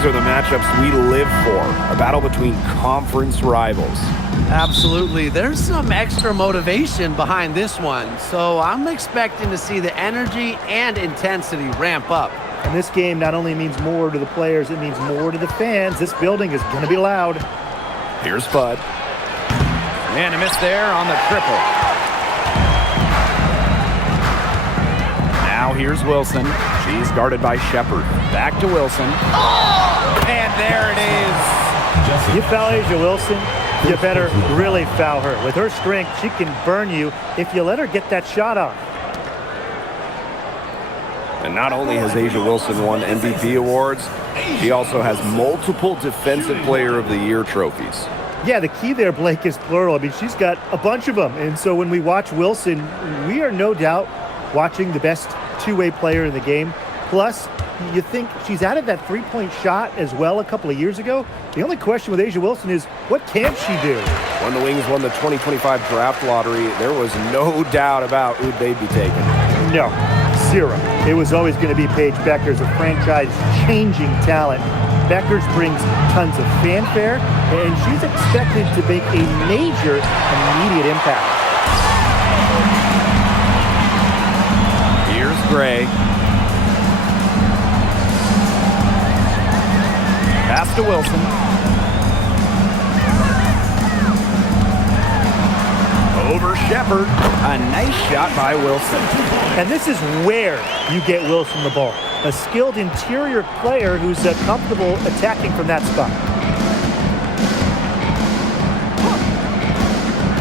These are the matchups we live for, a battle between conference rivals. Absolutely. There's some extra motivation behind this one, so I'm expecting to see the energy and intensity ramp up. And this game not only means more to the players, it means more to the fans. This building is going to be loud. Here's Bud. And a miss there on the triple. Now here's Wilson. She's guarded by Shepard. Back to Wilson. Oh! And there it is. You foul Asia Wilson, you better really foul her. With her strength, she can burn you if you let her get that shot off. And not only has Asia Wilson won MVP awards, she also has multiple Defensive Player of the Year trophies. Yeah, the key there, Blake, is plural. I mean, she's got a bunch of them. And so when we watch Wilson, we are no doubt watching the best two-way player in the game. Plus, you think she's added that three-point shot as well a couple of years ago. The only question with Asia Wilson is, what can she do? When the Wings won the 2025 draft lottery, there was no doubt about who they'd be taking. No, zero. It was always going to be Paige Bueckers, a franchise-changing talent. Bueckers brings tons of fanfare, and she's expected to make a major immediate impact. Here's Gray. Pass to Wilson. Over Shepard. A nice shot by Wilson. And this is where you get Wilson the ball. A skilled interior player who's comfortable attacking from that spot.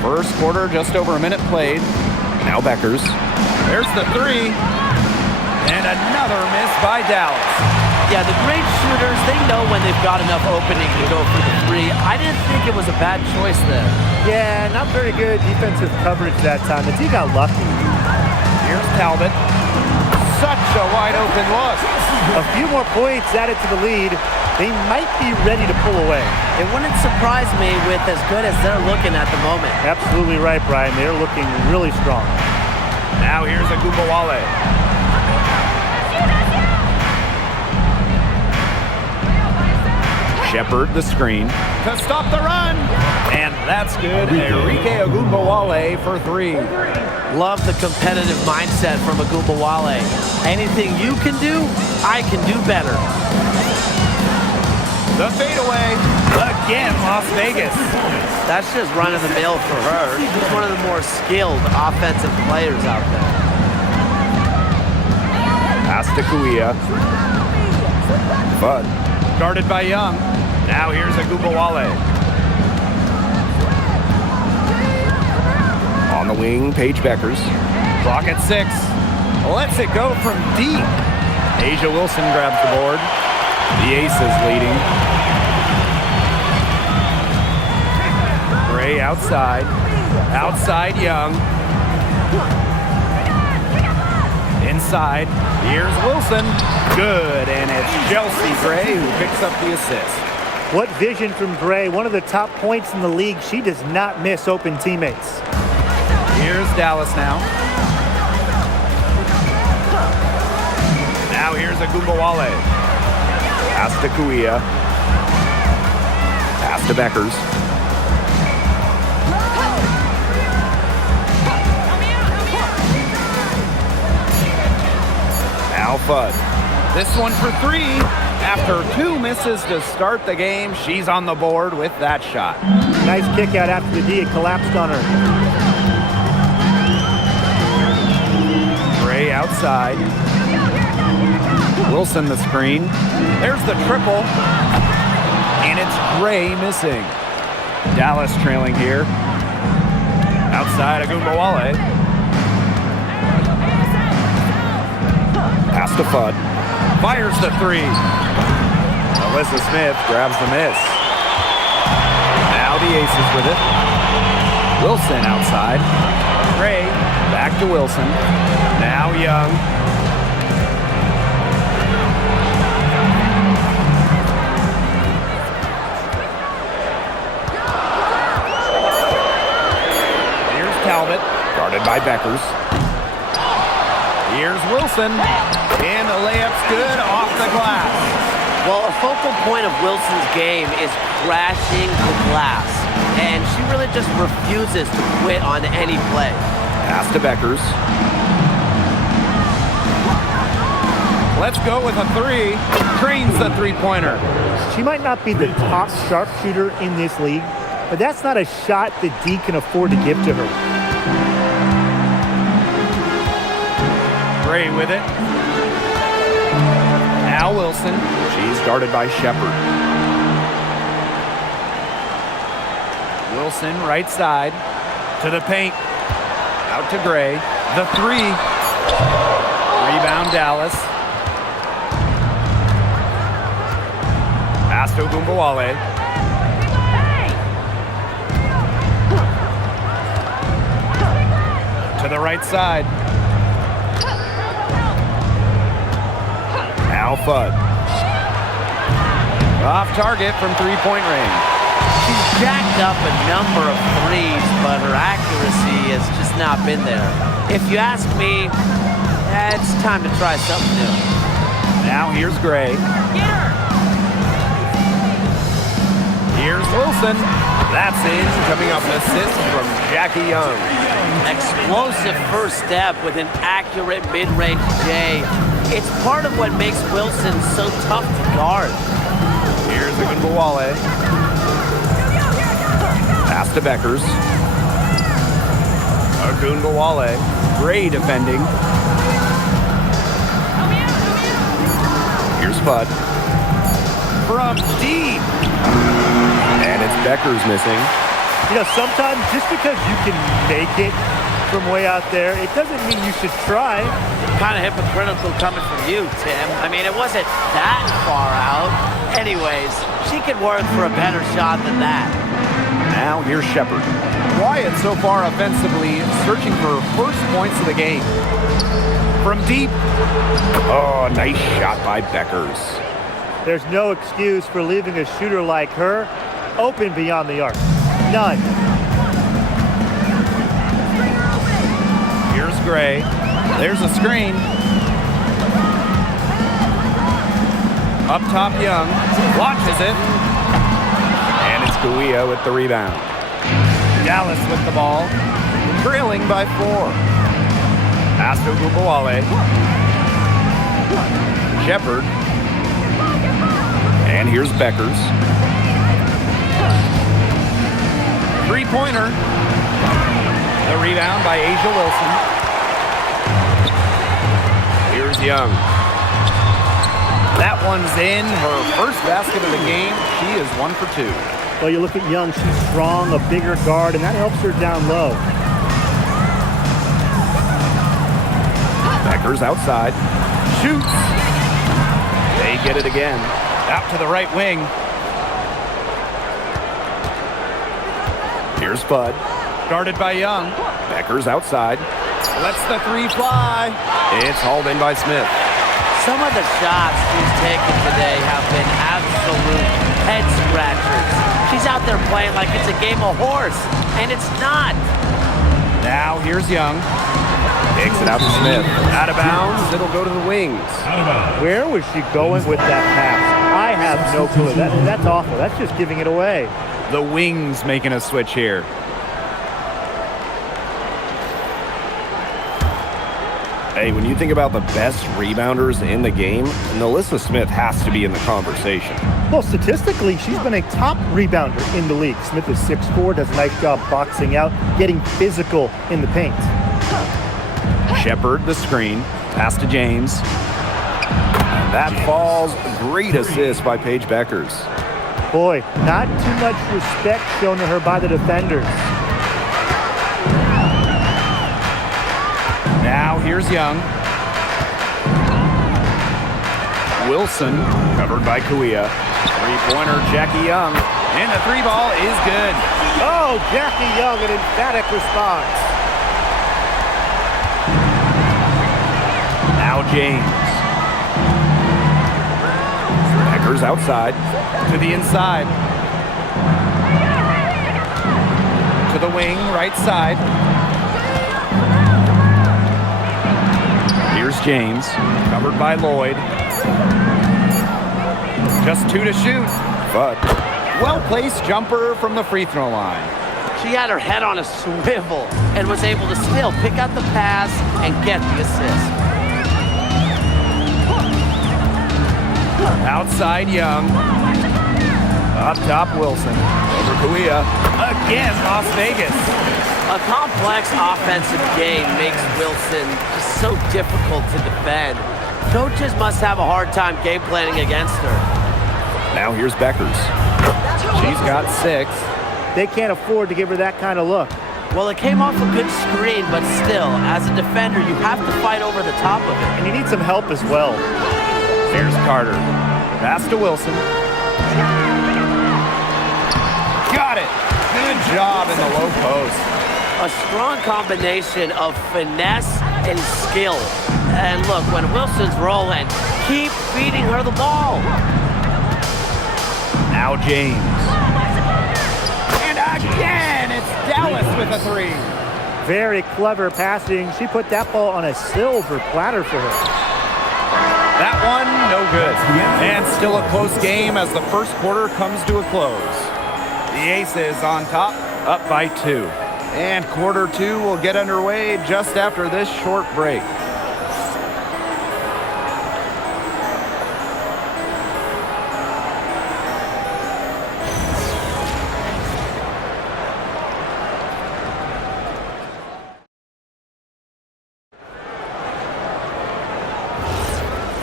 First quarter, just over a minute played. Now Bueckers. There's the three. And another miss by Dallas. Yeah, the great shooters, they know when they've got enough opening to go for the three. I didn't think it was a bad choice there. Yeah, not very good defensive coverage that time. The team got lucky. Here's Talbot. Such a wide open look. A few more points added to the lead. They might be ready to pull away. It wouldn't surprise me with as good as they're looking at the moment. Absolutely right, Brian. They're looking really strong. Now here's Agumbawale. Shepard the screen. To stop the run. And that's good. Enrique Agumbawale for three. Love the competitive mindset from Agumbawale. Anything you can do, I can do better. The fadeaway. Again, Las Vegas. That's just run of the mill for her. She's one of the more skilled offensive players out there. Pass to Kuia. Bud. Guarded by Young. Now here's Agumbawale. On the wing, Paige Bueckers. Clock at 6. Lets it go from deep. Asia Wilson grabs the board. The Aces leading. Gray outside. Outside Young. Inside. Here's Wilson. Good. And it's Chelsea Gray who picks up the assist. What vision from Gray. One of the top points in the league. She does not miss open teammates. Here's Dallas now. Now here's Agumbawale. Pass to Kuia. Pass to Bueckers. Now Fudd. This one for three. After two misses to start the game, she's on the board with that shot. Nice kick out after the D. It collapsed on her. Gray outside. Wilson the screen. There's the triple. And it's Gray missing. Dallas trailing here. Outside Agumbawale. Pass to Fudd. Fires the three. Alyssa Smith grabs the miss. Now the Aces with it. Wilson outside. Gray back to Wilson. Now Young. Here's Talbot. Guarded by Bueckers. Here's Wilson. And the layup's good off the glass. Well, a focal point of Wilson's game is crashing the glass, and she really just refuses to quit on any play. Pass to Beckers. Let's go with a three. Trains the three-pointer. She might not be the top sharpshooter in this league, but that's not a shot that D can afford to give to her. Gray with it. Now Wilson. She's guarded by Shepard. Wilson, right side. To the paint. Out to Gray. The three. Rebound, Dallas. Pass to Ogunbowale. To the right side. Now Fudd. Off target from three-point range. She's jacked up a number of threes, but her accuracy has just not been there. If you ask me, it's time to try something new. Now here's Gray. Here's Wilson. That's in. Coming up, an assist from Jackie Young. Explosive first step with an accurate mid-range J. It's part of what makes Wilson so tough to guard. Here's Ogunbowale. Pass to Beckers. Ogunbowale. Gray defending. Here's Fudd. From deep. And it's Beckers missing. You know, sometimes just because you can make it from way out there, it doesn't mean you should try. Kind of hypocritical coming from you, Tim. I mean, it wasn't that far out. Anyways, she could work for a better shot than that. Now here's Shepard. Wyatt so far offensively searching for first points of the game. From deep. Oh, nice shot by Beckers. There's no excuse for leaving a shooter like her open beyond the arc. None. Here's Gray. There's a screen. Up top, Young. Watches it. And it's Gouia with the rebound. Dallas with the ball. Trailing by 4. Pass to Ogunbowale. Shepard. And here's Beckers. Three-pointer. The rebound by A'ja Wilson. Here's Young. That one's in. Her first basket of the game. She is 1 for 2. Well, you look at Young, she's strong, a bigger guard, and that helps her down low. Beckers outside. Shoots. They get it again. Out to the right wing. Here's Fudd. Guarded by Young. Beckers outside. Lets the three fly. It's hauled in by Smith. Some of the shots she's taken today have been absolute head scratchers. She's out there playing like it's a game of horse, and it's not. Now here's Young. Takes it out to Smith. Out of bounds. It'll go to the wings. Where was she going with that pass? I have no clue. That's awful. That's just giving it away. The wings making a switch here. Hey, when you think about the best rebounders in the game, Nalissa Smith has to be in the conversation. Well, statistically, she's been a top rebounder in the league. Smith is 6'4", does a nice job boxing out, getting physical in the paint. Shepard, the screen. Pass to James. And that falls. Great assist by Paige Beckers. Boy, not too much respect shown to her by the defenders. Now here's Young. Wilson, covered by Gouia. Three-pointer, Jackie Young. And the three ball is good. Oh, Jackie Young, an emphatic response. Now James. Beckers outside. To the inside. To the wing, right side. Here's James, covered by Lloyd. To Just 2 to shoot. But Well-placed jumper from the free throw line. She had her head on a swivel and was able to still pick out the pass and get the assist. Outside Young. up top, Wilson. Over Kuia. Again, Las Vegas. A complex offensive game makes Wilson just so difficult to defend. Coaches must have a hard time game planning against her. Now here's Beckers. She's got 6. They can't afford to give her that kind of look. Well, it came off a good screen, but still, as a defender, you have to fight over the top of it. And you need some help as well. Here's Carter. Pass to Wilson. Got it. Good job in the low post. A strong combination of finesse and skill. And look, when Wilson's rolling, keep feeding her the ball. Now James. And again, it's Dallas with a 3. Very clever passing. She put that ball on a silver platter for her. That one, no good. And still a close game as the first quarter comes to a close. The Aces on top, Up by 2. and quarter 2 will get underway just after this short break.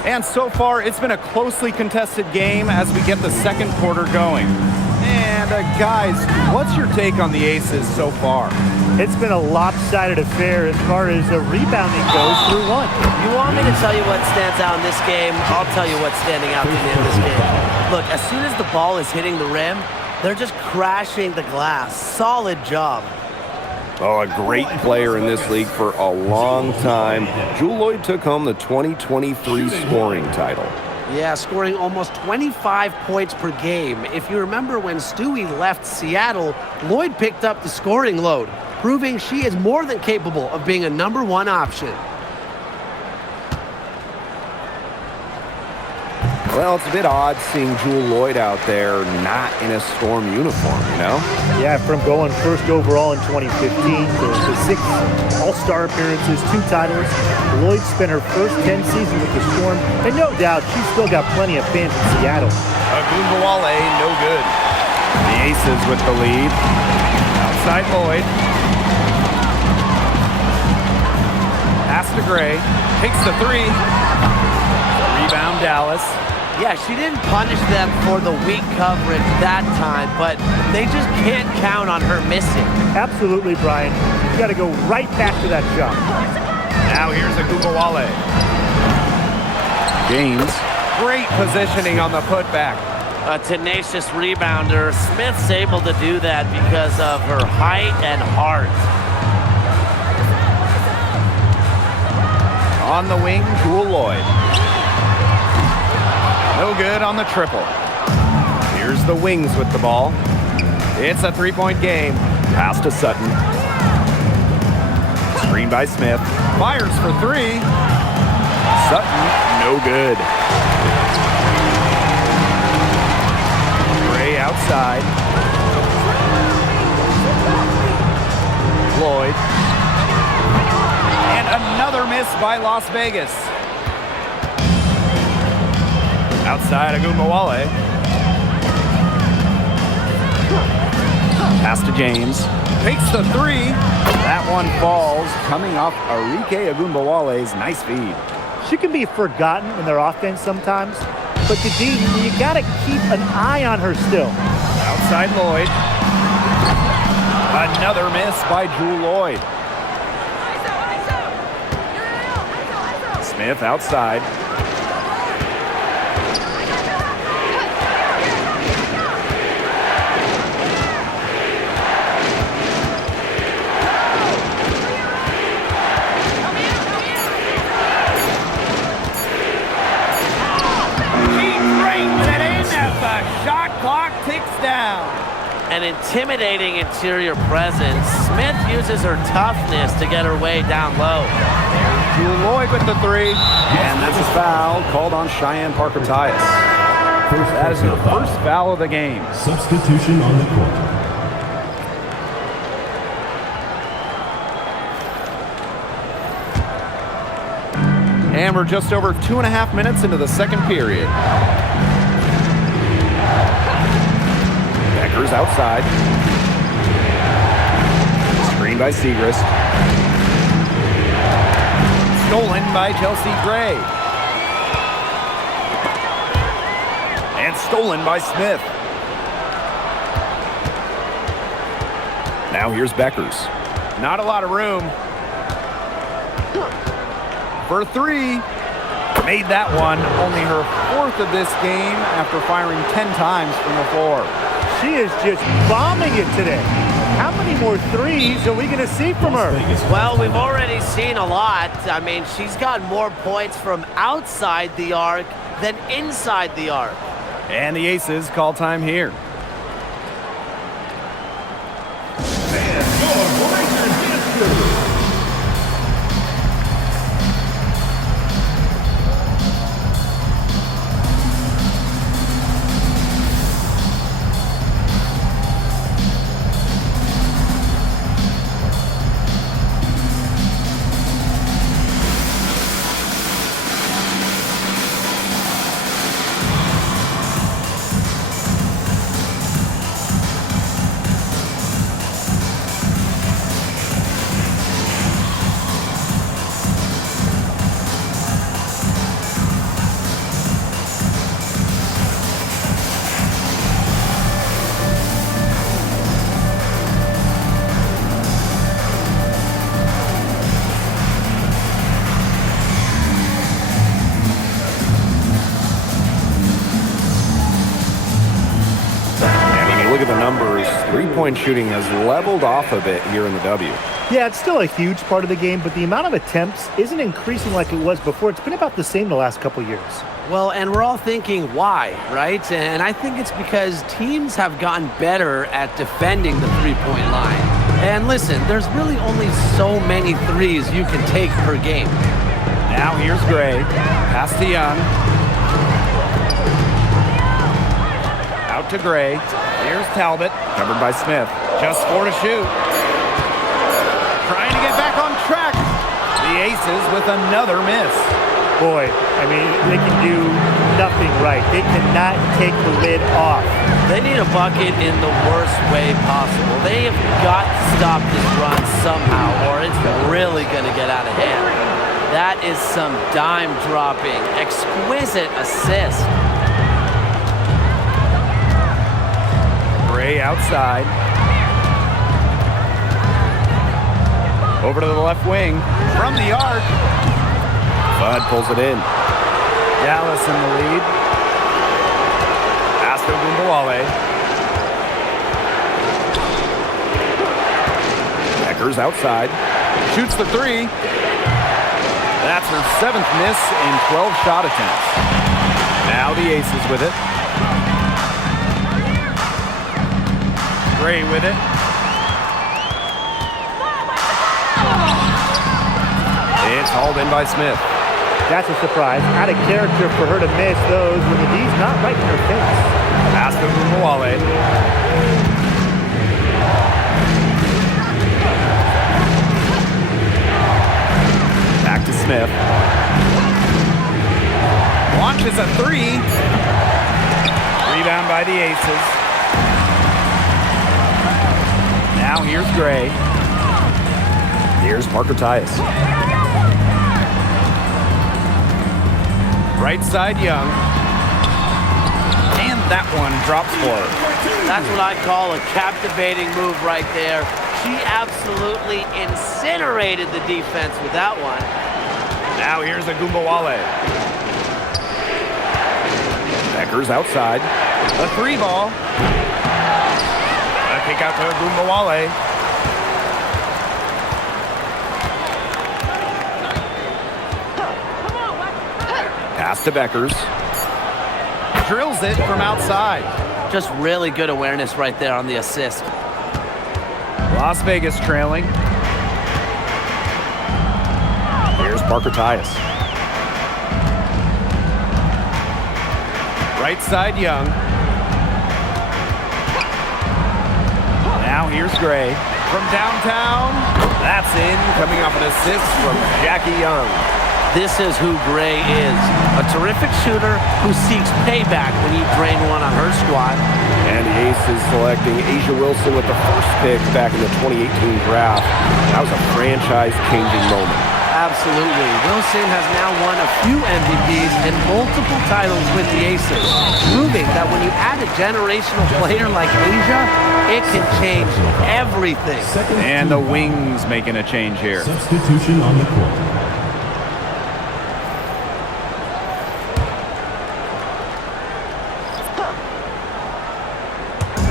And so far, it's been a closely contested game as we get the second quarter going. And guys, what's your take on the Aces so far? It's been a lopsided affair as far as rebounding goes through one. You want me to tell you what stands out in this game? I'll tell you what's standing out to me in this game. Look, as soon as the ball is hitting the rim, they're just crashing the glass. Solid job. Oh, a great player in this league for a long time. Jewel Lloyd took home the 2023 scoring title. Yeah, scoring almost 25 points per game. If you remember when Stewie left Seattle, Lloyd picked up the scoring load, proving she is more than capable of being a #1 option. Well, it's a bit odd seeing Jewel Lloyd out there not in a Storm uniform, you know? Yeah, from going first overall in 2015 to 6 All-Star appearances, 2 titles. Lloyd spent her first 10 seasons with the Storm, and no doubt she's still got plenty of fans in Seattle. Agumbawale, no good. The Aces with the lead. Outside Lloyd. Pass to Gray. Takes the 3. Rebound Dallas. Yeah, she didn't punish them for the weak coverage that time, but they just can't count on her missing. Absolutely, Brian. You got to go right back to that shot. Now here's Agumbawale. James. Great positioning on the putback. A tenacious rebounder. Smith's able to do that because of her height and heart. On the wing, Jewel Lloyd. No good on the triple. Here's the Wings with the ball. It's a 3-point game. Pass to Sutton. Screen by Smith. Fires for 3. Sutton, no good. Gray outside. Lloyd. And another miss by Las Vegas. Outside Agumbawale. Pass to James. Takes the 3. That one falls, coming off Arike Agumbawale's nice feed. She can be forgotten in their offense sometimes, but you got to keep an eye on her still. Outside Lloyd. Another miss by Jewel Lloyd. Smith outside. Shot clock ticks down. An intimidating interior presence. Smith uses her toughness to get her way down low. Jewel Lloyd with the 3. And that's a foul called on Cheyenne Parker Tyus. That is her first foul of the game. Substitution on the court. And we're just over 2.5 minutes into the second period. Becker's outside. Screen by Segrist. Stolen by Chelsea Gray. And stolen by Smith. Now here's Beckers. Not a lot of room. For three. Made that one. Only her fourth of this game after firing 10 times from the floor. She is just bombing it today. How many more threes are we going to see from her? Well, we've already seen a lot. I mean, she's got more points from outside the arc than inside the arc. And the Aces call time here. Look at the numbers. Three-point shooting has leveled off a bit here in the W. Yeah, it's still a huge part of the game, but the amount of attempts isn't increasing like it was before. It's been about the same the last couple years. Well, and we're all thinking why, right? And I think it's because teams have gotten better at defending the three-point line. And listen, there's really only so many threes you can take per game. Now here's Gray. Pass to Young. Out to Gray. Here's Talbot. Covered by Smith. Just 4 to shoot. Trying to get back on track. The Aces with another miss. Boy, I mean, they can do nothing right. They cannot take the lid off. They need a bucket in the worst way possible. They have got to stop this run somehow, or it's really going to get out of hand. That is some dime-dropping, exquisite assist. Gray outside. Over to the left wing. From the arc. Bud pulls it in. Dallas in the lead. Pass to Gumbawale. Becker's outside. Shoots the three. That's her 7th miss in 12 shot attempts. Now the Aces with it. Gray with it. It's hauled in by Smith. That's a surprise. Out of character for her to miss those when the D's not right in her face. Pass to Gumbawale. Back to Smith. Launches a three. Rebound by the Aces. Now here's Gray. Here's Parker Tyus. Right side Young. And that one drops for her. That's what I call a captivating move right there. She absolutely incinerated the defense with that one. Now here's a Gumbawale. Becker's outside. A three ball. A kick out to Gumbawale. Pass to Beckers. Drills it from outside. Just really good awareness right there on the assist. Las Vegas trailing. Here's Parker Tyus. Right side, Young. Now here's Gray. From downtown. That's in, coming off an assist from Jackie Young. This is who Gray is. A terrific shooter who seeks payback when you drain one on her squad. And the Aces selecting Asia Wilson with the first pick back in the 2018 draft. That was a franchise-changing moment. Absolutely. Wilson has now won a few MVPs and multiple titles with the Aces, proving that when you add a generational player like Asia, it can change everything. And the Wings making a change here. Substitution on the court.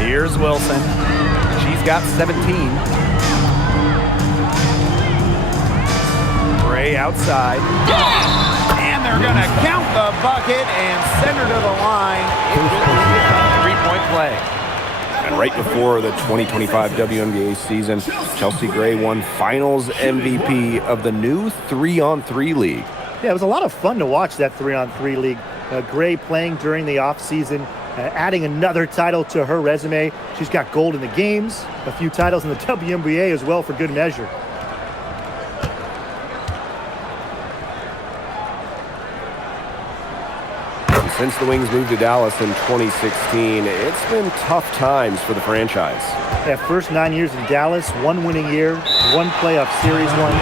Here's Wilson. She's got 17. Gray outside. And they're going to count the bucket and send her to the line. Three-point play. And right before the 2025 WNBA season, Chelsea Gray won Finals MVP of the new 3-on-3 league. Yeah, it was a lot of fun to watch that 3-on-3 league. Gray playing during the offseason, adding another title to her resume. She's got gold in the games, a few titles in the WNBA as well for good measure. Since the Wings moved to Dallas in 2016, it's been tough times for the franchise. Yeah, first 9 years in Dallas, one winning year, one playoff series won.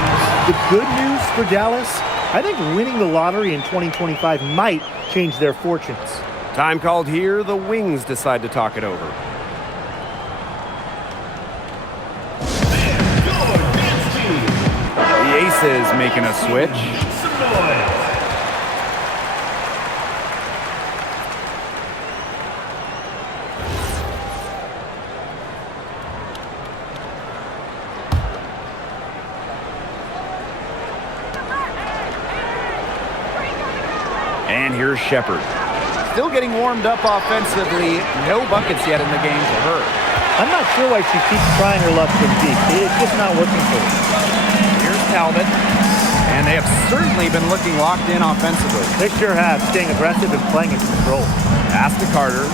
The good news for Dallas, I think winning the lottery in 2025 might change their fortunes. Time called here. The Wings decide to talk it over. The Aces making a switch. And here's Shepard. Still getting warmed up offensively. No buckets yet in the game for her. I'm not sure why she keeps trying her luck from deep. It's just not working for her. Here's Talbot. And they have certainly been looking locked in offensively. They sure have, staying aggressive and playing in control. Pass to Carter.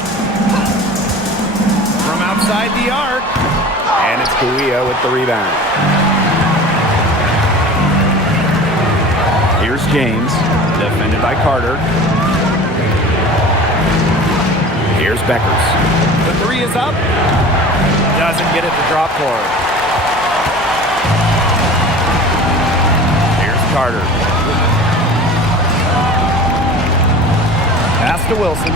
From outside the arc. And it's Kuia with the rebound. Here's James, defended by Carter. Here's Beckers. The three is up. Doesn't get it to drop for her. Here's Carter. Pass to Wilson.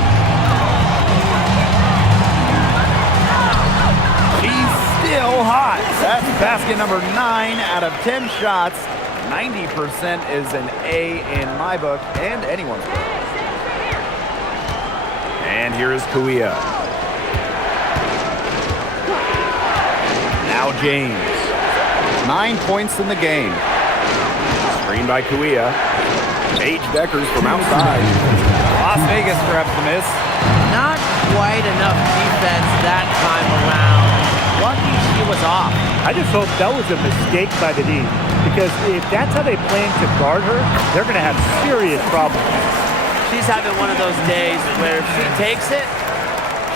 She's still hot. That's basket number 9 out of 10 shots. 90% is an A in my book and anyone's book. And here is Kuia. Now James. 9 points in the game. Screen by Kuia. Paige Beckers from outside. Las Vegas grabs the miss. Not quite enough defense that time around. Lucky she was off. I just hope that was a mistake by the D, because if that's how they plan to guard her, they're going to have serious problems. She's having one of those days where if she takes it,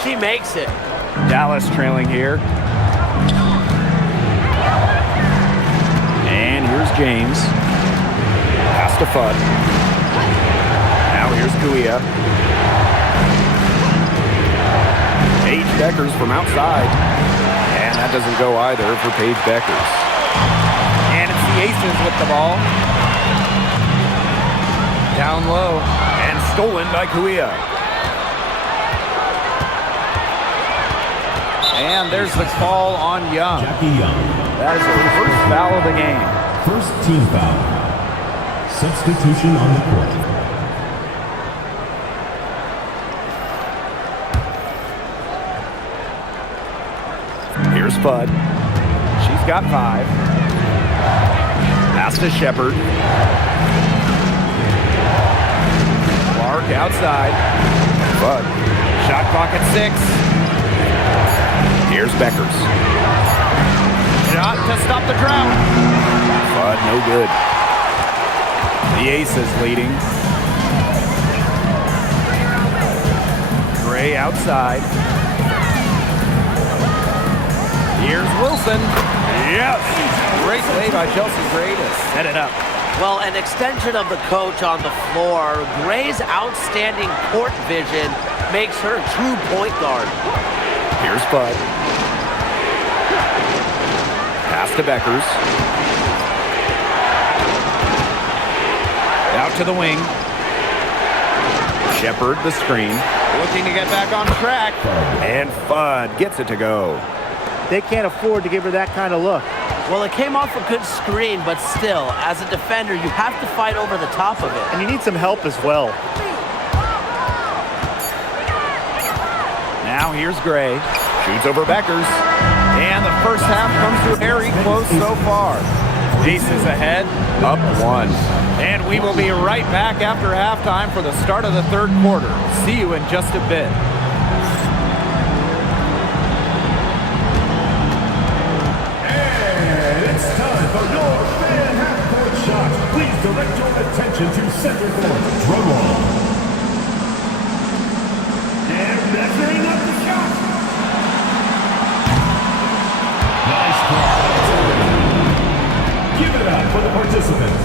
she makes it. Dallas trailing here. And here's James. Pass to Fudd. Now here's Kuia. Paige Beckers from outside. And that doesn't go either for Paige Beckers. And it's the Aces with the ball. Down low. And stolen by Kuia. And there's the call on Young. Jackie Young. That is the first foul of the game. First team foul. Substitution on the court. Here's Fudd. She's got 5. Pass to Shepard. Clark outside. Fudd. Shot clock at 6. Here's Beckers. Shot to stop the drought. Fudd, no good. The Aces leading. Gray outside. Here's Wilson. Yes! Great play by Chelsea Gray to set it up. Well, an extension of the coach on the floor. Gray's outstanding court vision makes her a true point guard. Here's Bud. Pass to Beckers. Out to the wing. Shepard the screen. Looking to get back on track. And Fudd gets it to go. They can't afford to give her that kind of look. Well, it came off a good screen, but still, as a defender, you have to fight over the top of it. And you need some help as well. Now here's Gray. Shoots over Beckers. And the first half comes to very close so far. Aces ahead, Up 1. and we will be right back after halftime for the start of the third quarter. See you in just a bit. And it's time for your fan half-court shot. Please direct your attention to center court. Drum roll. And measuring up the shot. Nice try. Give it up for the participants.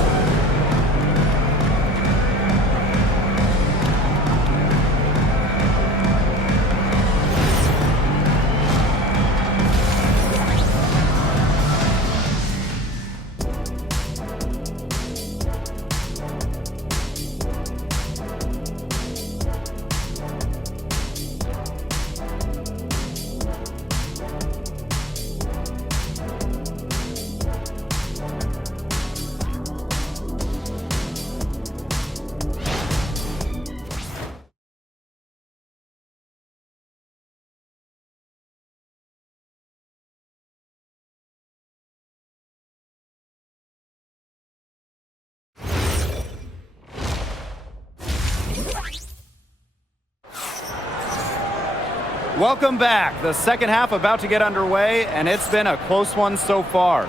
Welcome back. The second half about to get underway, and it's been a close one so far.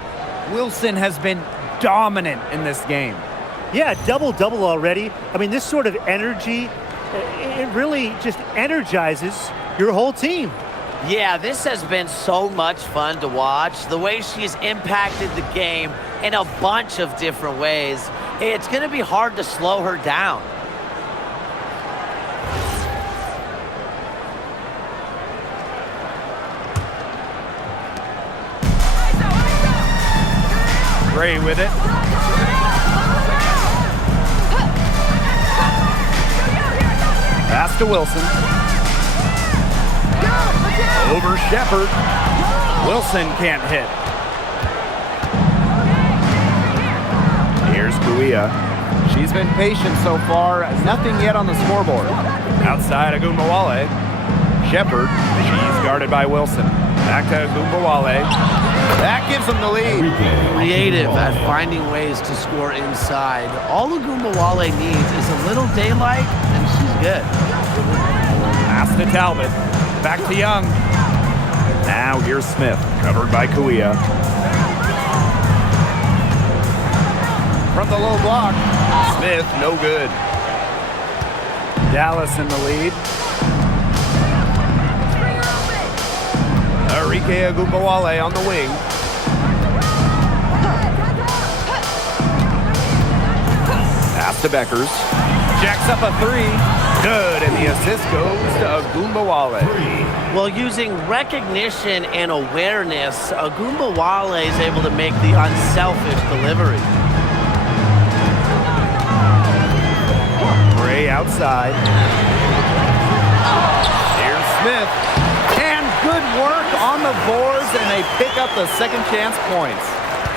Wilson has been dominant in this game. Yeah, double-double already. I mean, this sort of energy, it really just energizes your whole team. Yeah, this has been so much fun to watch. The way she's impacted the game in a bunch of different ways. It's going to be hard to slow her down. Gray with it. Pass to Wilson. Over Shepard. Wilson can't hit. Here's Kuia. She's been patient so far. Nothing yet on the scoreboard. Outside Agumbawale. Shepard. She's guarded by Wilson. Back to Agumbawale. That gives them the lead. Creative at finding ways to score inside. All Agumbawale needs is a little daylight, and she's good. Pass to Talbot. Back to Young. Now here's Smith. Covered by Kuia. From the low block. Smith, no good. Dallas in the lead. Arike Agumbawale on the wing. Pass to Beckers. Jacks up a three. Good, and the assist goes to Agumbawale. Well, using recognition and awareness, Agumbawale is able to make the unselfish delivery. Gray outside. Here's Smith. And good work on the boards, and they pick up the second chance points.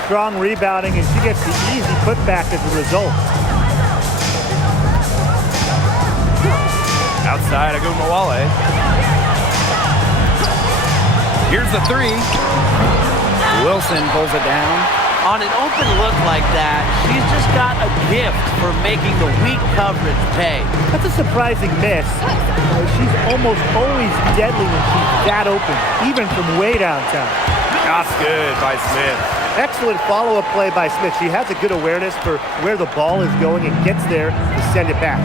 Strong rebounding, and she gets the easy putback as a result. Outside Agumbawale. Here's the three. Wilson pulls it down. On an open look like that, she's just got a gift for making the weak coverage pay. That's a surprising miss. She's almost always deadly when she's that open, even from way downtown. Shot's good by Smith. Excellent follow-up play by Smith. She has a good awareness for where the ball is going and gets there to send it back.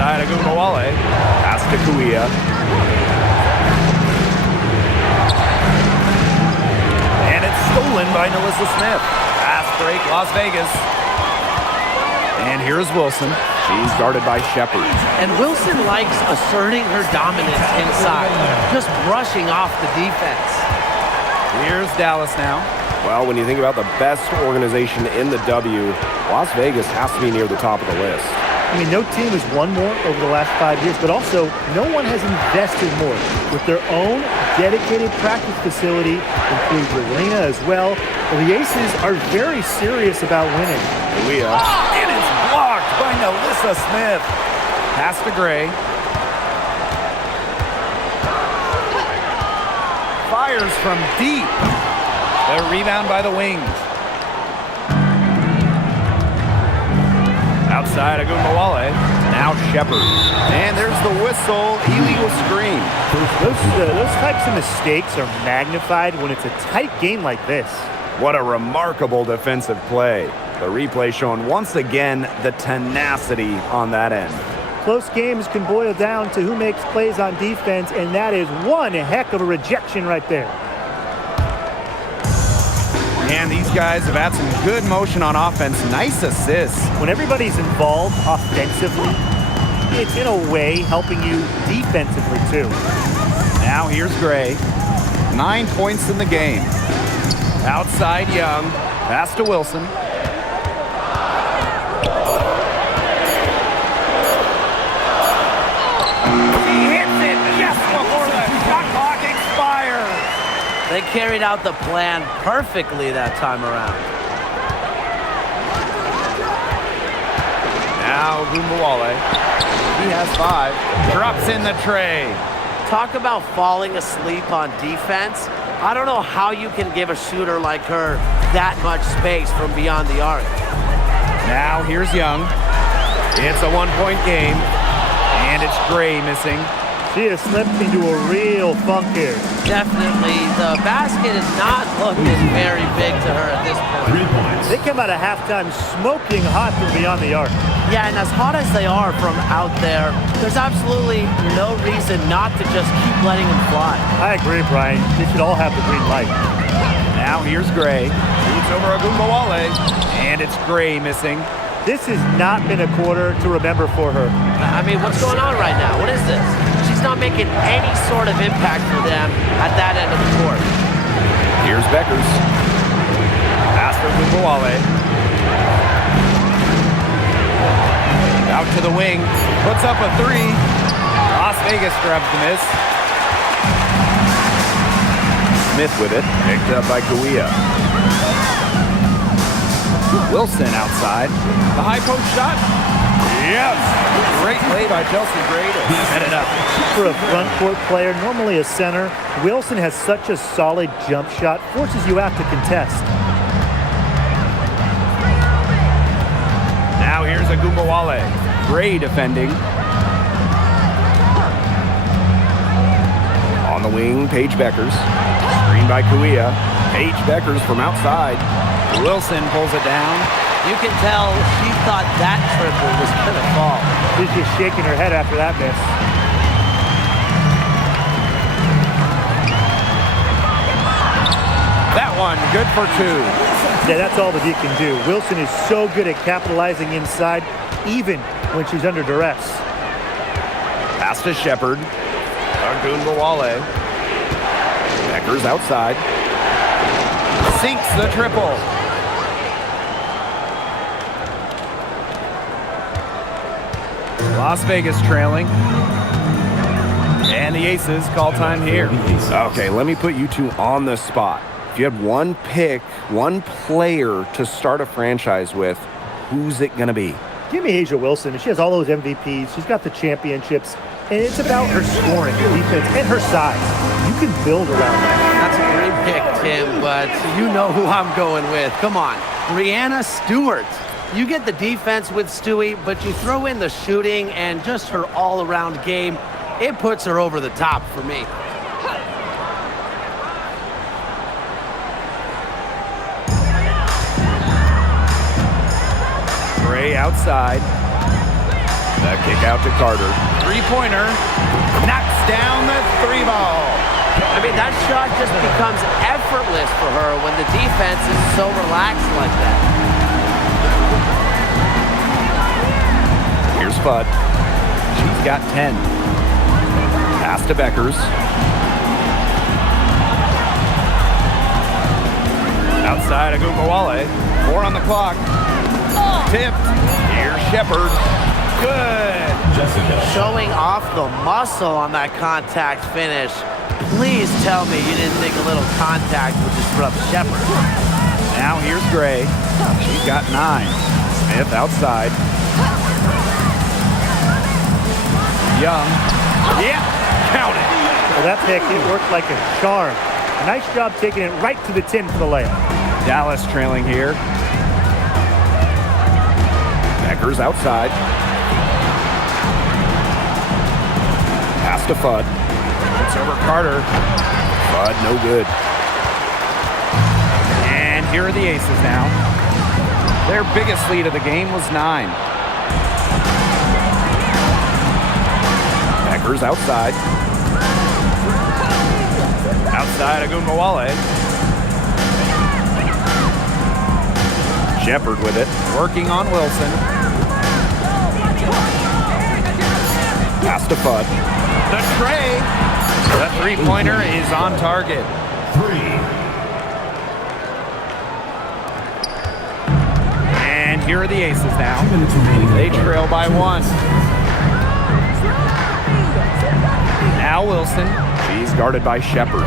Outside Agumbawale. Pass to Kuia. And it's stolen by Nalissa Smith. Pass break, Las Vegas. And here's Wilson. She's guarded by Shepard. And Wilson likes asserting her dominance inside, just brushing off the defense. Here's Dallas now. Well, when you think about the best organization in the W, Las Vegas has to be near the top of the list. I mean, no team has won more over the last 5 years, but also no one has invested more with their own dedicated practice facility, includes arena as well. The Aces are very serious about winning. Kuia. And it's blocked by Nalissa Smith. Pass to Gray. Fires from deep. The rebound by the wings. Outside Agumbawale. Now Shepard. And there's the whistle. Illegal screen. Those types of mistakes are magnified when it's a tight game like this. What a remarkable defensive play. The replay showing once again the tenacity on that end. Close games can boil down to who makes plays on defense, and that is one heck of a rejection right there. And these guys have had some good motion on offense. Nice assists. When everybody's involved offensively, it's in a way helping you defensively too. Now here's Gray. 9 points in the game. Outside Young. Pass to Wilson. He hits it just before the shot clock expires. They carried out the plan perfectly that time around. Now Agumbawale. He has 5. Drops in the tray. Talk about falling asleep on defense. I don't know how you can give a shooter like her that much space from beyond the arc. Now here's Young. It's a 1-point game. And it's Gray missing. She has slipped into a real funk here. Definitely. The basket is not looking very big to her at this point. 3 points. They come out of halftime smoking hot from beyond the arc. Yeah, and as hot as they are from out there, there's absolutely no reason not to just keep letting them fly. I agree, Brian. They should all have the green light. Now here's Gray. Shoots over Agumbawale. And it's Gray missing. This has not been a quarter to remember for her. I mean, what's going on right now? What is this? She's not making any sort of impact for them at that end of the court. Here's Beckers. Pass for Agumbawale. Out to the wing. Puts up a 3. Las Vegas grabs the miss. Smith with it. Picked up by Kuia. Wilson outside. The high post shot. Yes! Great play by Chelsea Gray to set it up. For a front court player, normally a center, Wilson has such a solid jump shot, forces you out to contest. Now here's Agumbawale. Gray defending. On the wing, Paige Beckers. Screen by Kuia. Paige Beckers from outside. Wilson pulls it down. You can tell she thought that triple was going to fall. She's just shaking her head after that miss. That one, good for 2. Yeah, that's all that he can do. Wilson is so good at capitalizing inside, even when she's under duress. Pass to Shepard. Agumbawale. Beckers outside. Sinks the triple. Las Vegas trailing. And the Aces call time here. Okay, let me put you two on the spot. If you had one pick, one player to start a franchise with, who's it going to be? Give me A'ja Wilson. She has all those MVPs. She's got the championships. And it's about her scoring, her defense, and her size. You can build around that. That's a great pick, Tim, but you know who I'm going with. Come on, Breanna Stewart. You get the defense with Stewie, but you throw in the shooting and just her all-around game. It puts her over the top for me. Gray outside. The kick out to Carter. Three-pointer. Knocks down the three ball. I mean, that shot just becomes effortless for her when the defense is so relaxed like that. Here's Fudd. She's got 10. Pass to Beckers. Outside Agumbawale. 4 on the clock. Tipped. Here's Shepard. Good. Showing off the muscle on that contact finish. Please tell me you didn't think a little contact would disrupt Shepard. Now here's Gray. She's got 9. Smith outside. Young. Yeah, count it. Well, that pick, it worked like a charm. A nice job taking it right to the 10 for the layup. Dallas trailing here. Beckers outside. Pass to Fudd. It's over Carter. Fudd, no good. And here are the Aces now. Their biggest lead of the game was 9. Beckers outside. Outside Agumbawale. Shepard with it. Working on Wilson. Pass to Fudd. The tray. The three-pointer is on target. 3. And here are the Aces now. They trail by 1. Now Wilson. She's guarded by Shepard.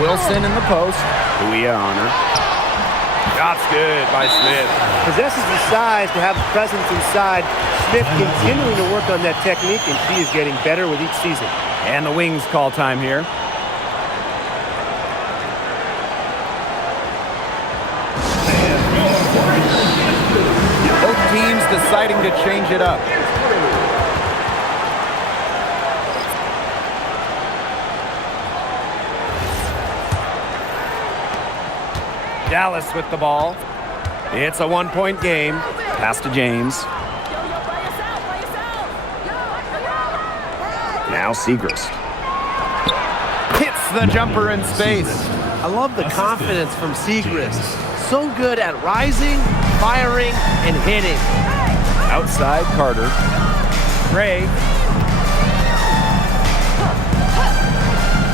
Wilson in the post. Huia on her. Shot's good by Smith. Possesses the size to have the presence inside. Smith continuing to work on that technique, and she is getting better with each season. And the Wings call time here. Both teams deciding to change it up. Dallas with the ball. It's a one-point game. Pass to James. Now Segrist. Hits the jumper in space. I love the confidence from Segrist. So good at rising, firing, and hitting. Outside Carter. Gray.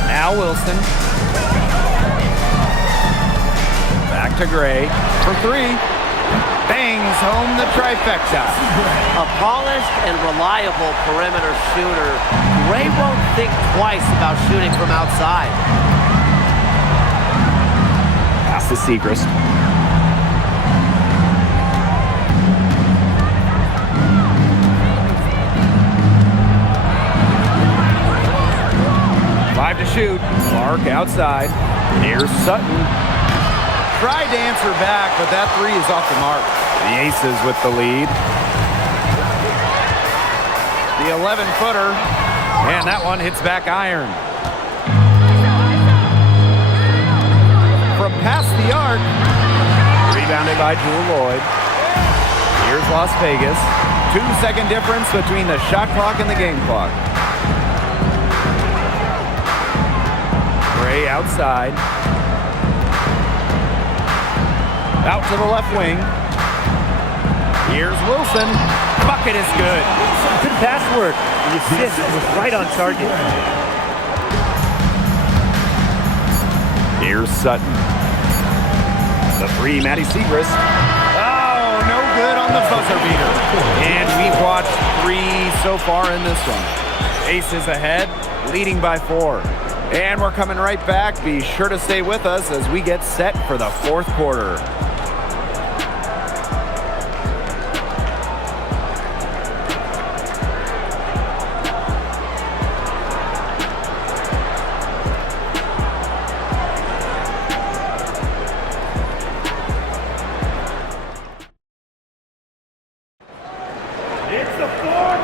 Now Wilson. Back to Gray. For 3. Bangs home the trifecta. A polished and reliable perimeter shooter. Gray won't think twice about shooting from outside. Pass to Segrist. Five to shoot. Clark outside. Here's Sutton. Tried to answer back, but that 3 is off the mark. The Aces with the lead. The 11-footer. And that one hits back iron. From past the arc. Rebounded by Jewel Lloyd. Here's Las Vegas. 2-second difference between the shot clock and the game clock. Gray outside. Out to the left wing. Here's Wilson. Bucket is good. Good pass work. The assist was right on target. Here's Sutton. The 3, Maddie Segrist. Oh, no good on the buzzer beater. And we've watched 3 so far in this one. Aces ahead, leading by 4. And we're coming right back. Be sure to stay with us as we get set for the 4th quarter.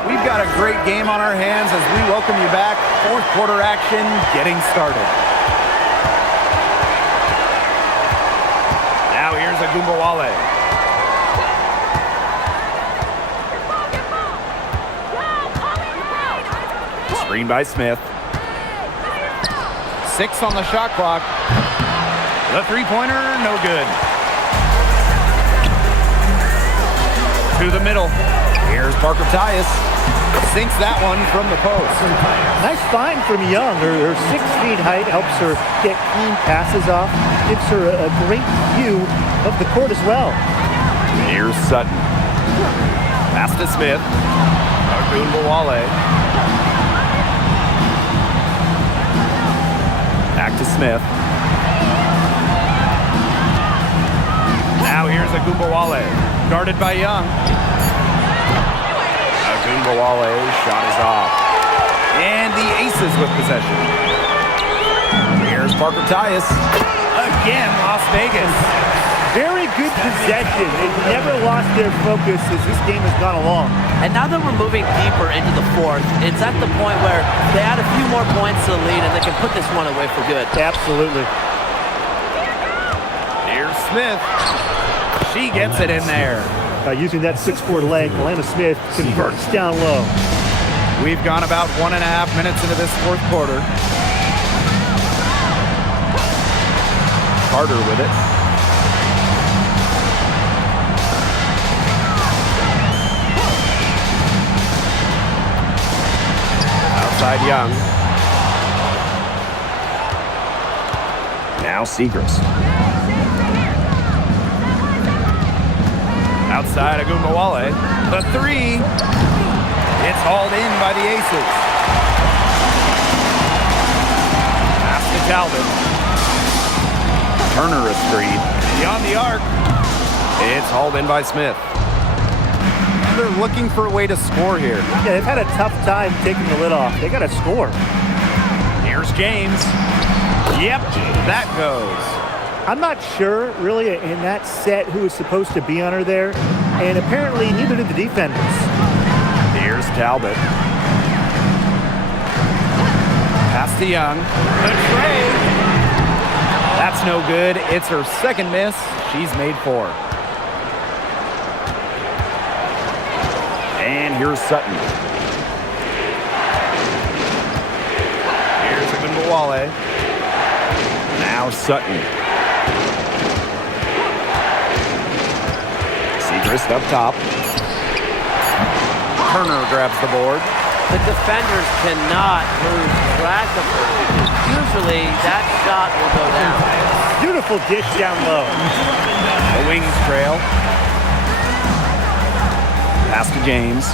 We've got a great game on our hands as we welcome you back. 4th quarter action getting started. Now here's Agumbawale. Screen by Smith. 6 on the shot clock. The three-pointer, no good. To the middle. Here's Parker Tyus. Sinks that one from the post. Nice find from Young. Her 6 feet height helps her get clean passes off. Gives her a great view of the court as well. Here's Sutton. Pass to Smith. Agunbowale. Back to Smith. Now here's Agunbowale. Guarded by Young. Agunbowale shot is off. And the Aces with possession. Here's Parker Tyus. Again, Las Vegas. Very good possession. They've never lost their focus as this game has gone along. And now that we're moving deeper into the fourth, it's at the point where they add a few more points to the lead and they can put this one away for good. Absolutely. Here's Smith. She gets it in there. Using that 6'4" leg, Alana Smith converts down low. We've gone about 1.5 minutes into this fourth quarter. Carter with it. Outside Young. Now Seagrass. Outside Agunbowale. The three. It's hauled in by the Aces. Pass to Talbot. Turner a screen. Beyond the arc. It's hauled in by Smith. They're looking for a way to score here. Yeah, they've had a tough time taking the lid off. They got to score. Here's James. Yep, that goes. I'm not sure, really, in that set who was supposed to be on her there, and apparently neither did the defenders. Here's Talbot. Pass to Young. The trade. That's no good. It's her second miss. She's made 4. And here's Sutton. Here's Agunbowale. Now Sutton. Seagrass up top. Turner grabs the board. The defenders cannot lose track of her. Usually that shot will go down. Beautiful dish down low. The Wings trail. Pass to James.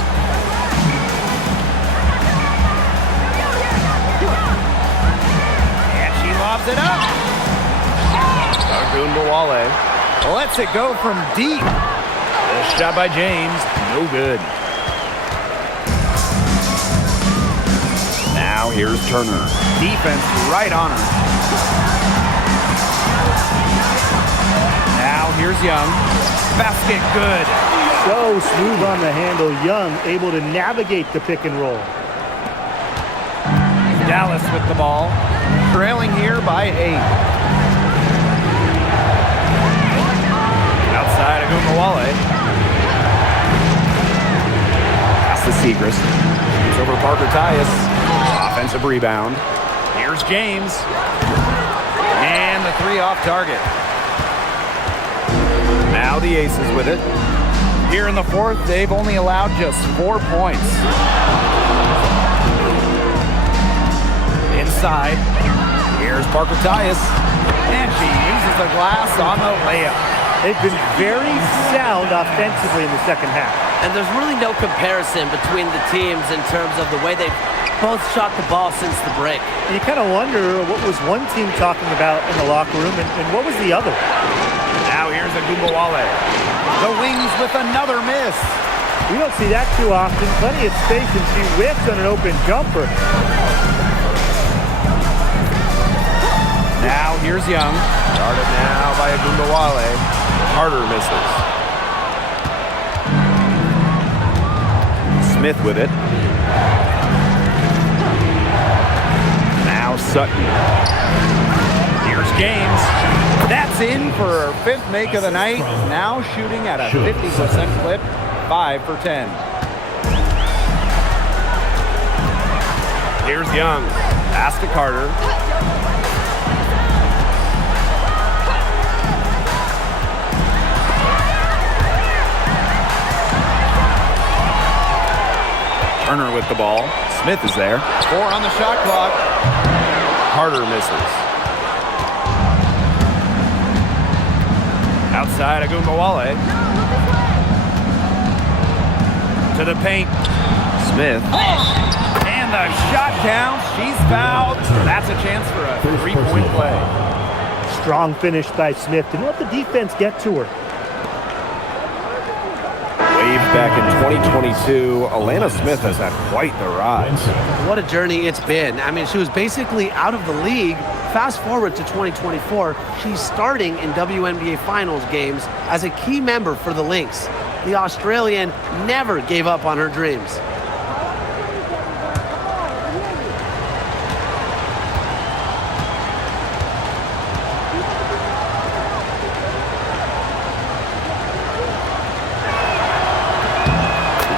And she lobs it up. Agunbowale. Lets it go from deep. This shot by James. No good. Now here's Turner. Defense right on her. Now here's Young. Basket good. So smooth on the handle. Young able to navigate the pick and roll. Dallas with the ball. Trailing here by 8. Outside Agunbowale. Pass to Seagrass. It's over Parker Tyus. Offensive rebound. Here's James. And the 3 off target. Now the Aces with it. Here in the fourth, they've only allowed just 4 points. Inside. Here's Parker Tyus. And she uses the glass on the layup. They've been very sound offensively in the second half. And there's really no comparison between the teams in terms of the way they've both shot the ball since the break. You kind of wonder what was one team talking about in the locker room and what was the other. Now here's Agunbowale. The Wings with another miss. We don't see that too often. Plenty of space, and she whiffs on an open jumper. Now here's Young. Guarded now by Agunbowale. Carter misses. Smith with it. Now Sutton. Here's James. That's in for her 5th make of the night. Now shooting at a 50% clip. 5 for 10. Here's Young. Pass to Carter. Turner with the ball. Smith is there. 4 on the shot clock. Carter misses. Outside, Agumbawale. To the paint. Smith. And the shot counts. She's fouled. That's a chance for a 3-point play. Strong finish by Smith. Didn't let the defense get to her. Wave back in 2022, Alana Smith has had quite the rise. What a journey it's been. I mean, she was basically out of the league. Fast forward to 2024, she's starting in WNBA Finals games as a key member for the Lynx. The Australian never gave up on her dreams.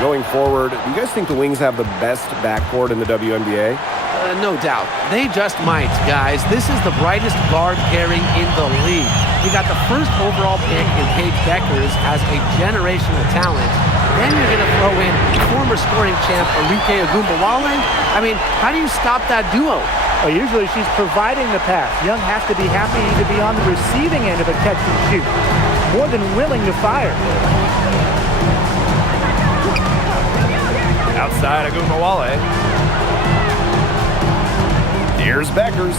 Going forward, do you guys think the Wings have the best backcourt in the WNBA? No doubt. They just might, guys. This is the brightest guard pairing in the league. You got the first overall pick in Paige Beckers as a generational talent. Then you're going to throw in former scoring champ Arike Agumbawale. I mean, how do you stop that duo? Well, usually she's providing the pass. Young has to be happy to be on the receiving end of a catch and shoot. More than willing to fire. Outside, Agumbawale. Here's Beckers.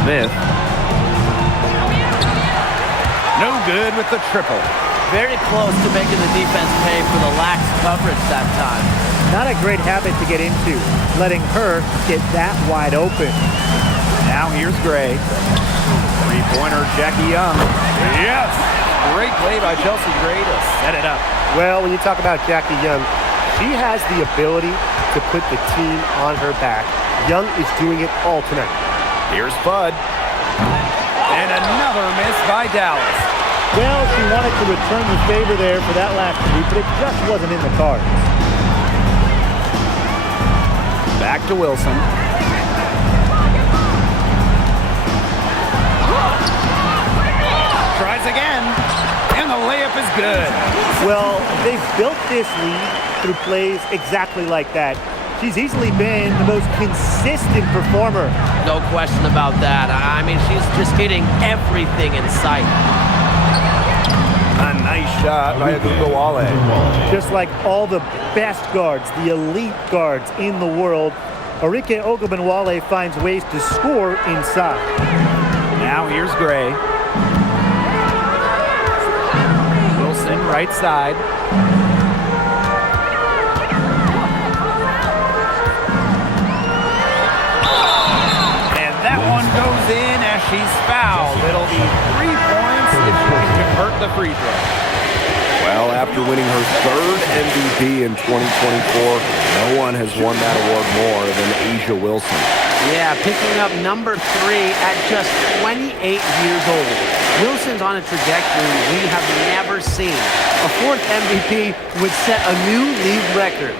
Smith. No good with the triple. Very close to making the defense pay for the lax coverage that time. Not a great habit to get into, letting her get that wide open. Now here's Gray. Three-pointer, Jackie Young. Yes! Great play by Chelsea Gray to set it up. Well, when you talk about Jackie Young, she has the ability to put the team on her back. Young is doing it all tonight. Here's Bud. And another miss by Dallas. Well, she wanted to return the favor there for that last three, but it just wasn't in the cards. Back to Wilson. Tries again. And the layup is good. Well, they've built this lead through plays exactly like that. She's easily been the most consistent performer. No question about that. I mean, she's just hitting everything in sight. A nice shot by Agumbawale. Just like all the best guards, the elite guards in the world, Arike Ogunbowale finds ways to score inside. Now here's Gray. Wilson, right side. And that one goes in as she's fouled. It'll be 3 points if she can convert the free throw. Well, after winning her third MVP in 2024, no one has won that award more than A'ja Wilson. Yeah, picking up number 3 at just 28 years old. Wilson's on a trajectory we have never seen. A 4th MVP would set a new league record.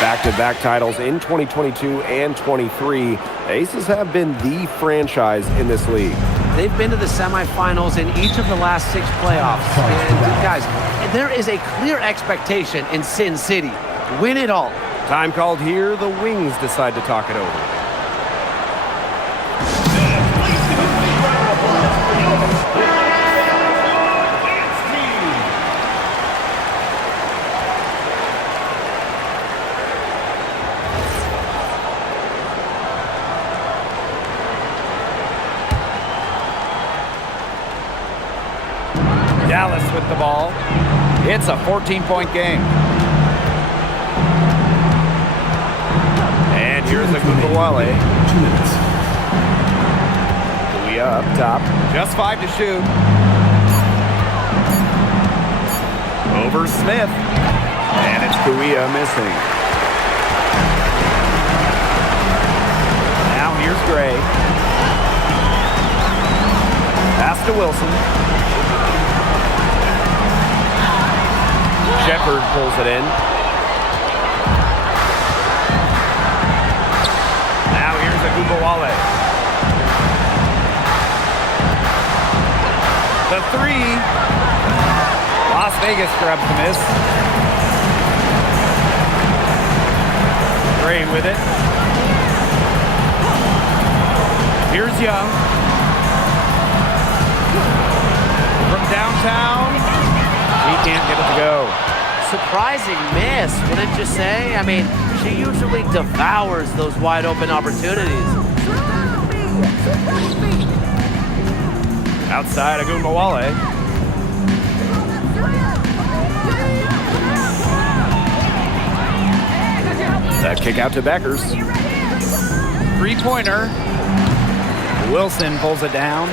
Back-to-back titles in 2022 and 23. The Aces have been the franchise in this league. They've been to the semifinals in each of the last 6 playoffs. And guys, there is a clear expectation in Sin City. Win it all. Time called here. The Wings decide to talk it over. Dallas with the ball. It's a 14-point game. And here's Agumbawale. Kuia up top. Just 5 to shoot. Over Smith. And it's Kuia missing. Now here's Gray. Pass to Wilson. Shepard pulls it in. Agumbawale. The three. Las Vegas grabs the miss. Gray with it. Here's Young. From downtown. He can't get it to go. Surprising miss, wouldn't you say? I mean, she usually devours those wide open opportunities. Outside Agumbawale. That kick out to Beckers. Three-pointer. Wilson pulls it down.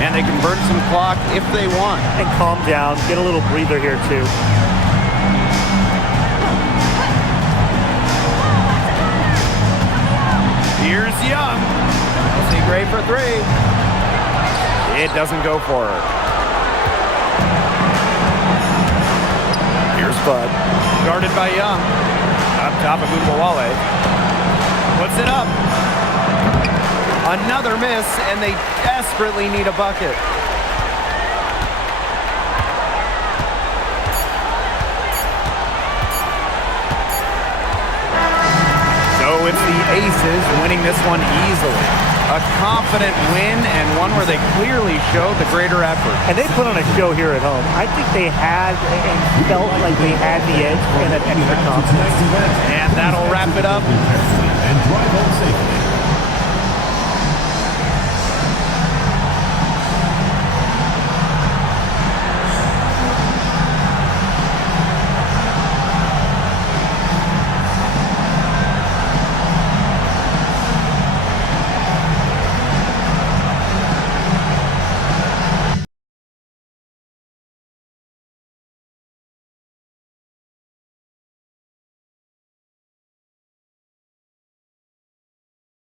And they can burn some clock if they want. And calm down. Get a little breather here, too. Here's Young. Chelsea Gray for three. It doesn't go for her. Here's Bud. Guarded by Young. Up top of Agumbawale. Puts it up. Another miss, and they desperately need a bucket. So it's the Aces winning this one easily. A confident win and one where they clearly showed the greater effort. And they put on a show here at home. I think they had and felt like they had the edge and an extra confidence. And that'll wrap it up. And drive home safely.